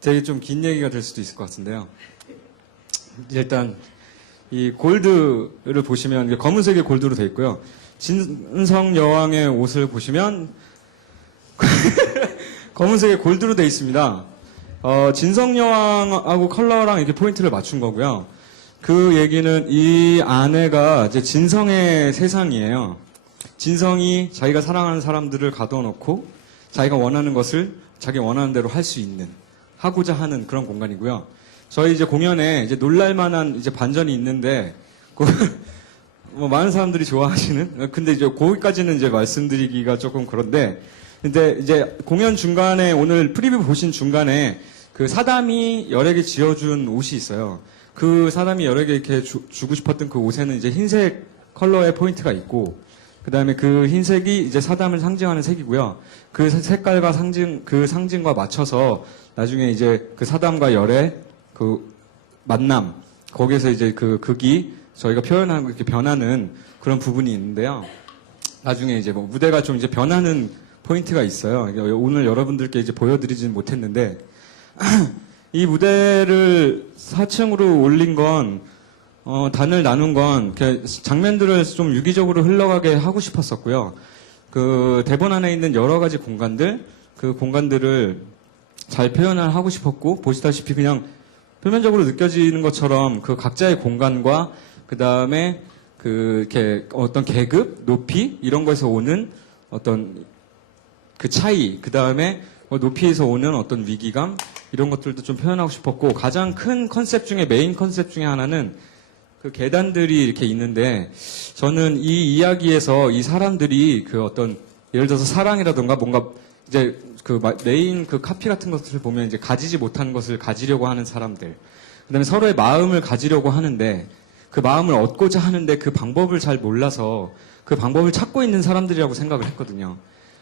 되게 좀 긴 얘기가 될 수도 있을 것 같은데요. 일단 이 골드를 보시면 이게 검은색의 골드로 되어 있고요. 진성 여왕의 옷을 보시면 검은색의 골드로 되어 있습니다. 진성 여왕하고 컬러랑 이렇게 포인트를 맞춘 거고요. 그 얘기는 이 안에가 이제 진성의 세상이에요. 진성이 자기가 사랑하는 사람들을 가둬놓고 자기가 원하는 것을 자기 원하는 대로 할 수 있는, 하고자 하는 그런 공간이고요. 저희 이제 공연에 이제 놀랄만한 이제 반전이 있는데, 뭐 많은 사람들이 좋아하시는, 근데 이제 거기까지는 이제 말씀드리기가 조금 그런데, 근데 이제 공연 중간에 오늘 프리뷰 보신 중간에 그 사담이 여러 개 지어준 옷이 있어요. 그 사담이 여러 개 이렇게 주고 싶었던 그 옷에는 이제 흰색 컬러의 포인트가 있고, 그 다음에 그 흰색이 이제 사담을 상징하는 색이고요. 그 색깔과 그 상징과 맞춰서 나중에 이제 그 사담과 열의 그 만남, 거기에서 이제 그 극이 저희가 표현하고 이렇게 변하는 그런 부분이 있는데요. 나중에 이제 뭐 무대가 좀 이제 변하는 포인트가 있어요. 오늘 여러분들께 이제 보여드리지는 못했는데, 이 무대를 4층으로 올린 건, 단을 나눈 건, 장면들을 좀 유기적으로 흘러가게 하고 싶었었고요. 그 대본 안에 있는 여러 가지 공간들, 그 공간들을 잘 표현을 하고 싶었고, 보시다시피 그냥 표면적으로 느껴지는 것처럼 그 각자의 공간과, 그 다음에 이렇게 어떤 계급, 높이, 이런 거에서 오는 어떤 그 차이, 그 다음에 높이에서 오는 어떤 위기감, 이런 것들도 좀 표현하고 싶었고, 가장 큰 컨셉 중에, 메인 컨셉 중에 하나는 그 계단들이 이렇게 있는데, 저는 이 이야기에서 이 사람들이 그 어떤, 예를 들어서 사랑이라던가 뭔가 이제 그 메인 그 카피 같은 것을 보면 이제 가지지 못한 것을 가지려고 하는 사람들, 그 다음에 서로의 마음을 가지려고 하는데, 그 마음을 얻고자 하는데 그 방법을 잘 몰라서 그 방법을 찾고 있는 사람들이라고 생각을 했거든요.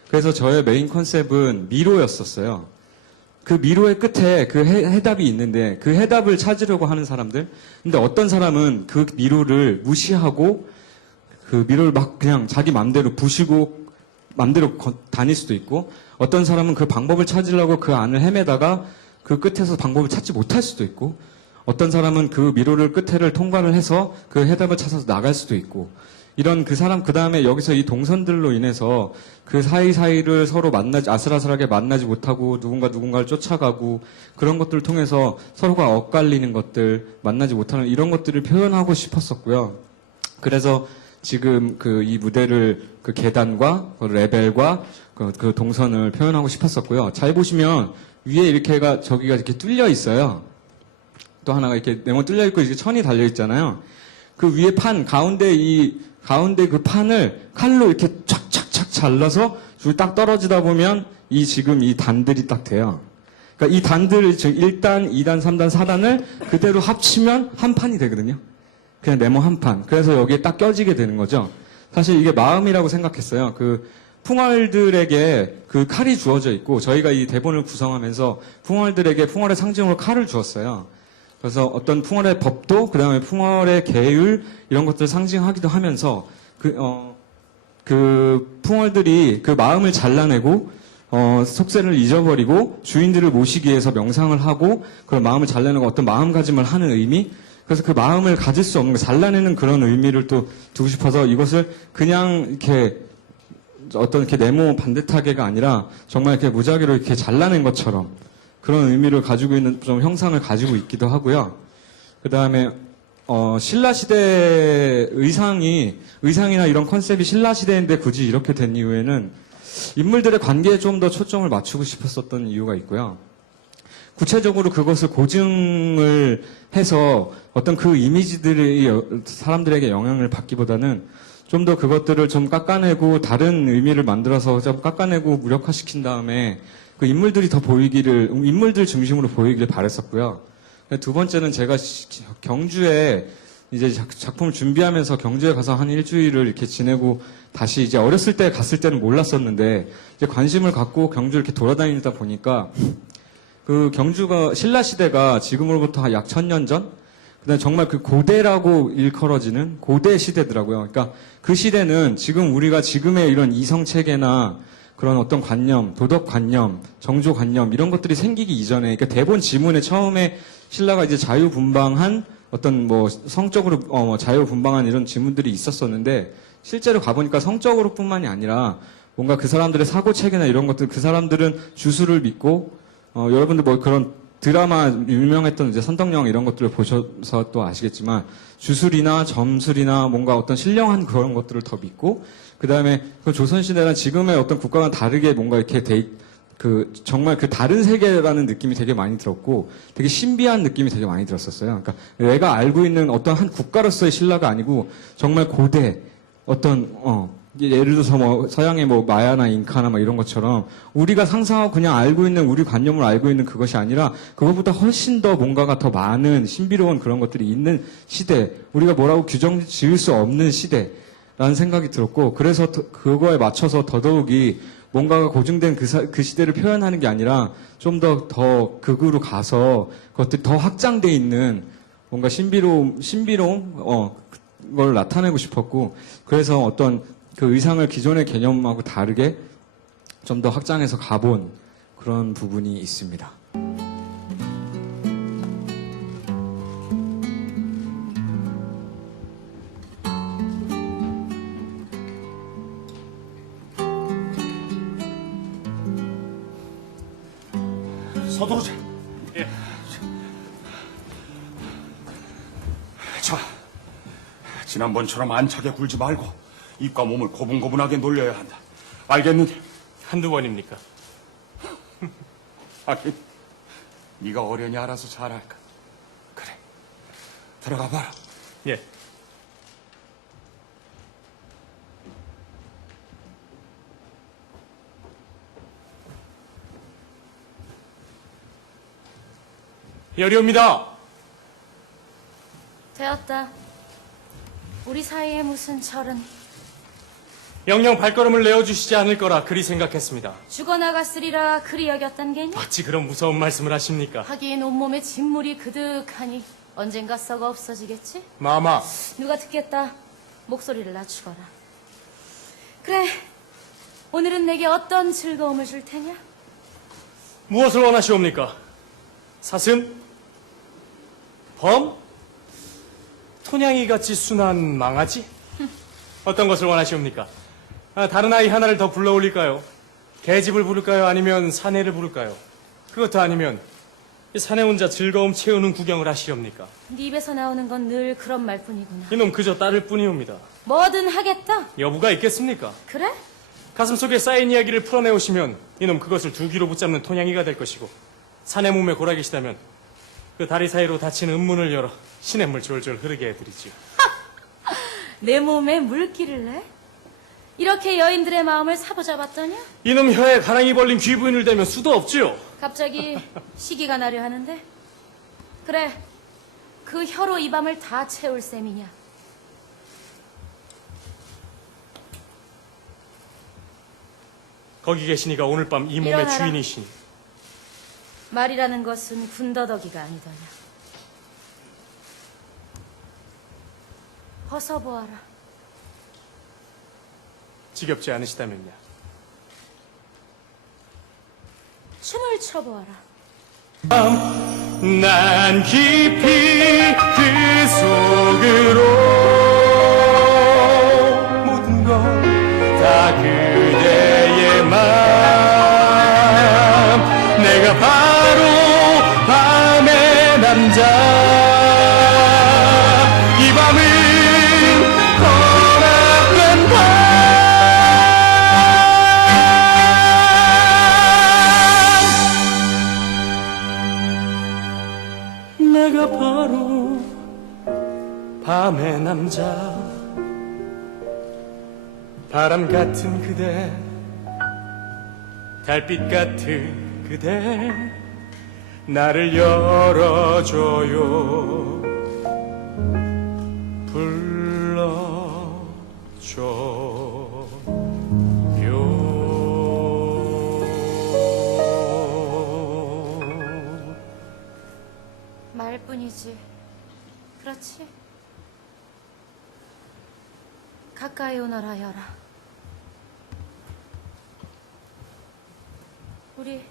그래서 저의 메인 컨셉은 미로였었어요. 그 미로의 끝에 그 해답이 있는데 그 해답을 찾으려고 하는 사람들. 근데 어떤 사람은 그 미로를 무시하고 그 미로를 막 그냥 자기 맘대로 부시고 맘대로 다닐 수도 있고, 어떤 사람은 그 방법을 찾으려고 그 안을 헤매다가 그 끝에서 방법을 찾지 못할 수도 있고, 어떤 사람은 그 미로를 끝에를 통과를 해서 그 해답을 찾아서 나갈 수도 있고, 이런 그 사람, 그 다음에 여기서 이 동선들로 인해서 그 사이사이를 서로 아슬아슬하게 만나지 못하고 누군가를 쫓아가고, 그런 것들을 통해서 서로가 엇갈리는 것들, 만나지 못하는 이런 것들을 표현하고 싶었었고요. 그래서 지금 그 이 무대를 그 계단과 그 레벨과 그 동선을 표현하고 싶었었고요. 잘 보시면 위에 이렇게가 저기가 이렇게 뚫려 있어요. 또 하나가 이렇게 네모 뚫려 있고 이렇게 천이 달려 있잖아요. 그 위에 가운데 그 판을 칼로 이렇게 촥촥촥 잘라서 줄 딱 떨어지다 보면 지금 이 단들이 딱 돼요. 그러니까 이 단들, 즉 1단, 2단, 3단, 4단을 그대로 합치면 한 판이 되거든요. 그냥 네모 한 판. 그래서 여기에 딱 껴지게 되는 거죠. 사실 이게 마음이라고 생각했어요. 그 풍월들에게 그 칼이 주어져 있고, 저희가 이 대본을 구성하면서 풍월들에게 풍월의 상징으로 칼을 주었어요. 그래서 어떤 풍월의 법도, 그 다음에 풍월의 계율, 이런 것들을 상징하기도 하면서, 그 풍월들이 그 마음을 잘라내고, 속세를 잊어버리고, 주인들을 모시기 위해서 명상을 하고, 그런 마음을 잘라내고 어떤 마음가짐을 하는 의미, 그래서 그 마음을 가질 수 없는, 잘라내는 그런 의미를 또 두고 싶어서 이것을 그냥 이렇게 어떤 이렇게 네모 반듯하게가 아니라 정말 이렇게 무작위로 이렇게 잘라낸 것처럼 그런 의미를 가지고 있는 좀 형상을 가지고 있기도 하고요. 그 다음에 신라시대 의상이나 이런 컨셉이 신라시대인데 굳이 이렇게 된 이유에는 인물들의 관계에 좀 더 초점을 맞추고 싶었었던 이유가 있고요. 구체적으로 그것을 고증을 해서 어떤 그 이미지들이 사람들에게 영향을 받기보다는 좀 더 그것들을 좀 깎아내고 다른 의미를 만들어서 좀 깎아내고 무력화시킨 다음에 그 인물들이 더 인물들 중심으로 보이길 바랬었고요. 두 번째는 제가 경주에 이제 작품을 준비하면서 경주에 가서 한 일주일을 이렇게 지내고 다시 이제 어렸을 때 갔을 때는 몰랐었는데 이제 관심을 갖고 경주 이렇게 돌아다니다 보니까 그 경주가 신라시대가 지금으로부터 약 1000년 전? 그다음에 정말 그 고대라고 일컬어지는 고대 시대더라고요. 그러니까 그 시대는 지금 우리가 지금의 이런 이성체계나 그런 어떤 관념, 도덕 관념, 정조 관념 이런 것들이 생기기 이전에 그러니까 대본 지문에 처음에 신라가 이제 자유분방한 어떤 뭐 성적으로 자유분방한 이런 지문들이 있었었는데 실제로 가보니까 성적으로뿐만이 아니라 뭔가 그 사람들의 사고 체계나 이런 것들 그 사람들은 주술을 믿고 여러분들 뭐 그런 드라마 유명했던 이제 선덕여왕 이런 것들을 보셔서 또 아시겠지만 주술이나 점술이나 뭔가 어떤 신령한 그런 것들을 더 믿고 그 다음에 그 조선시대랑 지금의 어떤 국가가 다르게 뭔가 이렇게 정말 그 다른 세계라는 느낌이 되게 많이 들었고 되게 신비한 느낌이 되게 많이 들었었어요. 그러니까 내가 알고 있는 어떤 한 국가로서의 신라가 아니고 정말 고대 어떤 예를 들어서 뭐 서양의 뭐 마야나 잉카나 막 이런 것처럼 우리가 상상하고 그냥 알고 있는 우리 관념을 알고 있는 그것이 아니라 그것보다 훨씬 더 뭔가가 더 많은 신비로운 그런 것들이 있는 시대 우리가 뭐라고 규정 지을 수 없는 시대라는 생각이 들었고 그래서 그거에 맞춰서 더더욱이 뭔가가 고증된 그 시대를 표현하는 게 아니라 좀 더 극으로 가서 그것들이 더 확장돼 있는 뭔가 신비로운 걸 나타내고 싶었고 그래서 어떤 그 의상을 기존의 개념하고 다르게 좀 더 확장해서 가본 그런 부분이 있습니다. 서두르자. 예. 자, 지난번처럼 안차게 굴지 말고 입과 몸을 고분고분하게 놀려야 한다. 알겠느냐? 한두 번입니까? 하긴 네가 어련히 알아서 잘할까. 그래, 들어가 봐라. 예. 열이옵니다. 되었다. 우리 사이에 무슨 절은 영영 발걸음을 내어주시지 않을 거라 그리 생각했습니다. 죽어나갔으리라 그리 여겼단 게냐? 어찌 그런 무서운 말씀을 하십니까? 하긴 온몸에 진물이 그득하니 언젠가 썩어 없어지겠지? 마마, 누가 듣겠다. 목소리를 낮추거라. 그래, 오늘은 내게 어떤 즐거움을 줄 테냐? 무엇을 원하시옵니까? 사슴? 범? 토냥이같이 순한 망아지? 어떤 것을 원하시옵니까? 다른 아이 하나를 더 불러올릴까요? 계집을 부를까요? 아니면 사내를 부를까요? 그것도 아니면 사내 혼자 즐거움 채우는 구경을 하시렵니까? 네 입에서 나오는 건 늘 그런 말뿐이구나. 이놈 그저 따를 뿐이옵니다. 뭐든 하겠다. 여부가 있겠습니까? 그래? 가슴속에 쌓인 이야기를 풀어내오시면 이놈 그것을 두 귀로 붙잡는 토냥이가 될 것이고 사내 몸에 고락이시다면 그 다리 사이로 닫힌 은문을 열어 시냇물 졸졸 흐르게 해드리지요. 내 몸에 물기를 내? 이렇게 여인들의 마음을 사로잡았더냐? 이놈 혀에 가랑이 벌린 귀부인을 대면 수도 없지요. 갑자기 시기가 나려 하는데? 그래, 그 혀로 이 밤을 다 채울 셈이냐? 거기 계시니가 오늘 밤 이 몸의 일어나라. 주인이시니. 말이라는 것은 군더더기가 아니더냐. 벗어보아라. 지겹지 않으시다면요. 춤을 춰보아라. 난 깊이 그 속으로 모든 것 다 그대의 맘 내가 바로 밤의 남자 이 밤은 허락된 밤 내가 바로 밤의 남자 바람 같은 그대 달빛 같은 그대 나를 열어줘요 불러줘요 말뿐이지. 그렇지? 가까이 오너라, 열아. 우리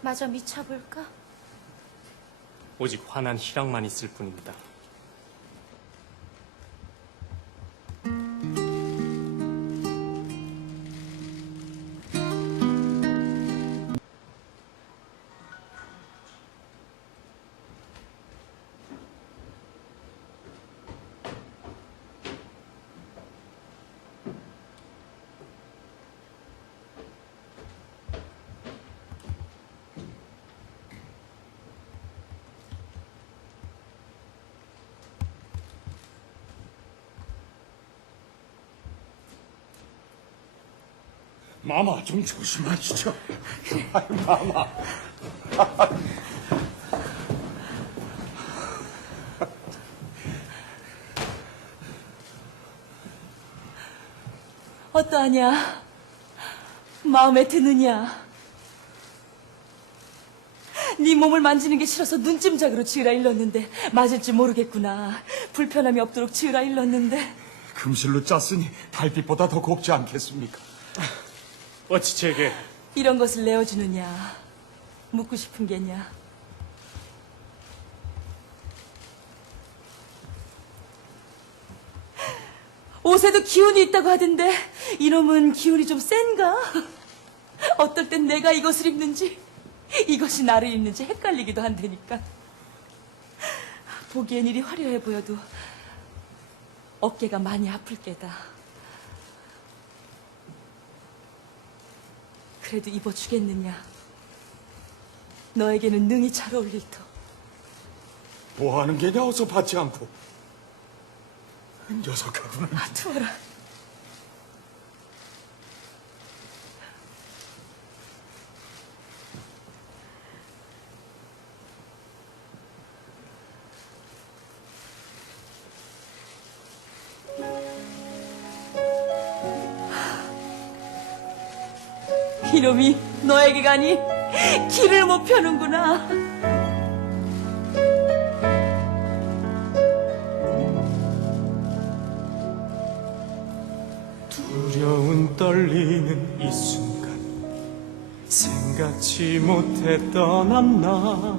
마저 미쳐볼까? 오직 환한 희락만 있을 뿐입니다. 마마 좀 조심하시죠. 아이, 마마. 어떠하냐? 마음에 드느냐? 네 몸을 만지는 게 싫어서 눈찜작으로 지으라 일렀는데 맞을지 모르겠구나. 불편함이 없도록 지으라 일렀는데 금실로 짰으니 달빛보다 더 곱지 않겠습니까? 어찌 제게 이런 것을 내어주느냐? 묻고 싶은 게냐? 옷에도 기운이 있다고 하던데 이놈은 기운이 좀 센가? 어떨 땐 내가 이것을 입는지 이것이 나를 입는지 헷갈리기도 한다니까. 보기엔 이리 화려해 보여도 어깨가 많이 아플 게다. 그래도 입어주겠느냐? 너에게는 능히 잘 어울릴 터. 뭐 하는 게냐, 어서 받지 않고. 녀석하고는. 두어라. 이놈이 너에게 가니 길을 못 펴는구나. 두려운 떨리는 이 순간 생각지 못했던 앞나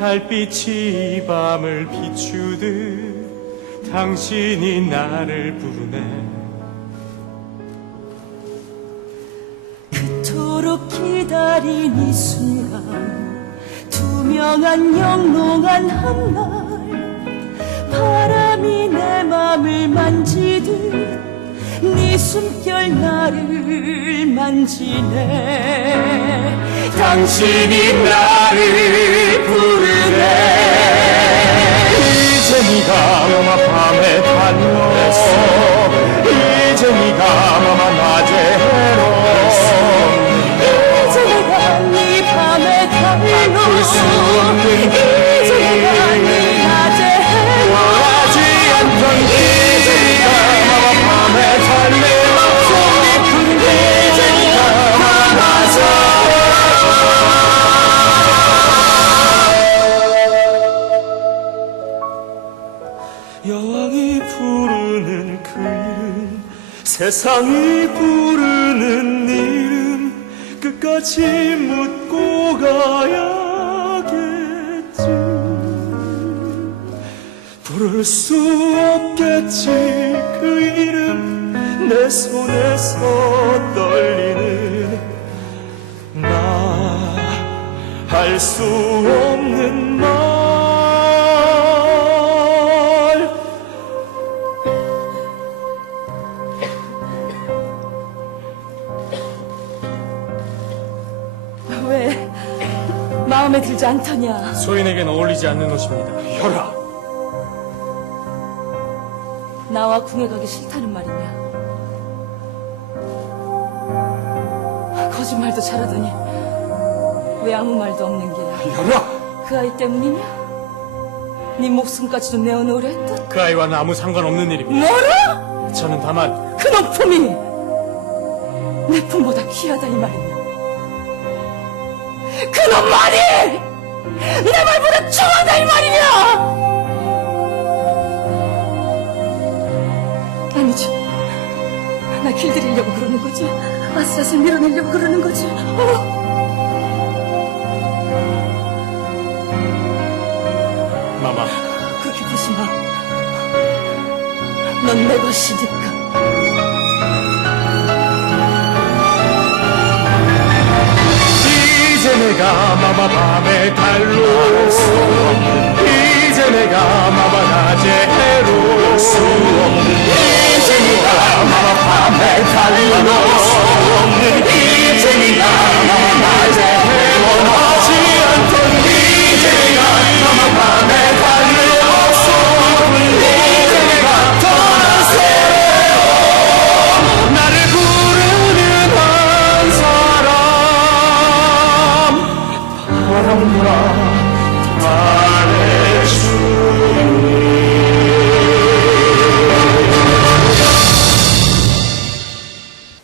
달빛이 이 밤을 비추듯 당신이 나를 부르네. 그토록 기다린 이 순간 투명한 영롱한 한날 바람이 내 맘을 만지듯 네 숨결 나를 만지네. 당신이 나를 부르네. 이제 네가 마마 밤에 달려서 이제 네가 마마 낮에 해로 이제 내가 네 밤에 달려 수 없는 이제 내가 네 낮에 해로 하지 않던 이제 네가 마마 밤에 달려 이제 네가 마마서 여왕이 부르는 그 이름 세상이 부르는 이름 끝까지 묻고 가야겠지. 부를 수 없겠지 그 이름 내 손에서 떨리는 나 할 수 없는 말. 왜 마음에 들지 않더냐? 소인에겐 어울리지 않는 옷입니다. 혈아, 나와 궁에 가기 싫다는 말이냐? 거짓말도 잘하더니 왜 아무 말도 없는 게야? 혈아! 그 아이 때문이냐? 네 목숨까지도 내어놓으려 했던? 그 아이와는 아무 상관없는 일입니다. 뭐라? 저는 다만 그놈 품이 내 품보다 귀하다 이 말이냐? 그놈 말이 내 말보다 중하다 이 말이냐? 아니지, 나 날 길들이려고 그러는 거지? 아스라스를 밀어내려고 그러는 거지? 마마, 그렇게 보지 마. 넌 내 것이니까. 이제 내가 마마 밤의 달로, 이제 내가 마마 낮의 해로, 이제 내가 마마 밤의 달로,